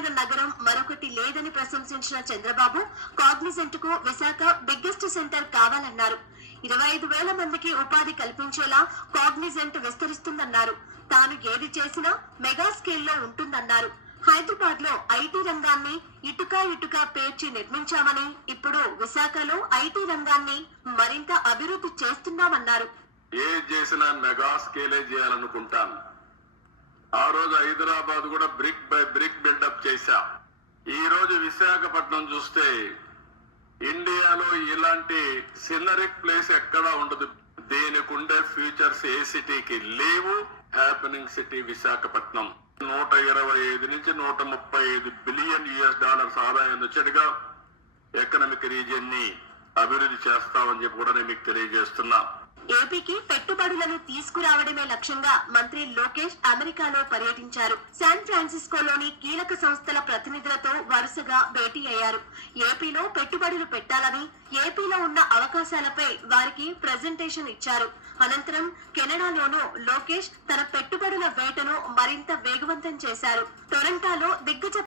అద్భుతమైన నగరం మరొకటి లేదని ప్రశంసించిన చంద్రబాబు కాగ్నిజెంట్ కు విశాఖ బిగ్గెస్ట్ సెంటర్ కావాలన్నారు. 25,000 మందికి ఉపాధి కల్పించేలా కాగ్నిజెంట్ విస్తరిస్తుందన్నారు. తాను ఏది చేసినా మెగా స్కేల్లో ఉంటుందన్నారు. హైదరాబాద్ లో ఐటీ రంగాన్ని ఇటుక పేర్చి నిర్మించామని, ఇప్పుడు విశాఖలో ఐటీ రంగాన్ని మరింత అభివృద్ధి చేస్తున్నామన్నారు. ఏ చేసినా మెగా స్కేలే చేయాలనుకుంటాను. ఆ రోజు హైదరాబాద్ కూడా బ్రిక్ బై బ్రిక్ బిల్డప్ చేశా. ఈ రోజు విశాఖపట్నం చూస్తే ఇండియాలో ఇలాంటి సినరిక్ ప్లేస్ ఎక్కడా ఉండదు. దీనికి ఉండే ఫ్యూచర్స్ ఏ సిటీకి లేవు. Happening city Visakhapatnam. 125 నుంచి 135 బిలియన్ US ఆదాయం వచ్చేట్టుగా ఎకనామిక్ రీజియన్ ని అభివృద్ధి చేస్తామని చెప్పి కూడా నేను మీకు తెలియజేస్తున్నా. ఏపీకి పెట్టుబడులను తీసుకురావడమే లక్ష్యంగా మంత్రి లోకేష్ అమెరికాలో పర్యటించారు. శాన్ ఫ్రాన్సిస్కోలోని కీలక సంస్థల ప్రతినిధులతో వరుసగా భేటీ అయ్యారు. ఏపీలో పెట్టుబడులు పెట్టాలని, ఏపీలో ఉన్న అవకాశాలపై వారికి ప్రెజెంటేషన్ ఇచ్చారు. అనంతరం కెనడాలోనూ లోకేష్ తన పెట్టుబడుల వేటను మరింత వేగవంతం చేశారు. టొరంటోలో దిగ్గజ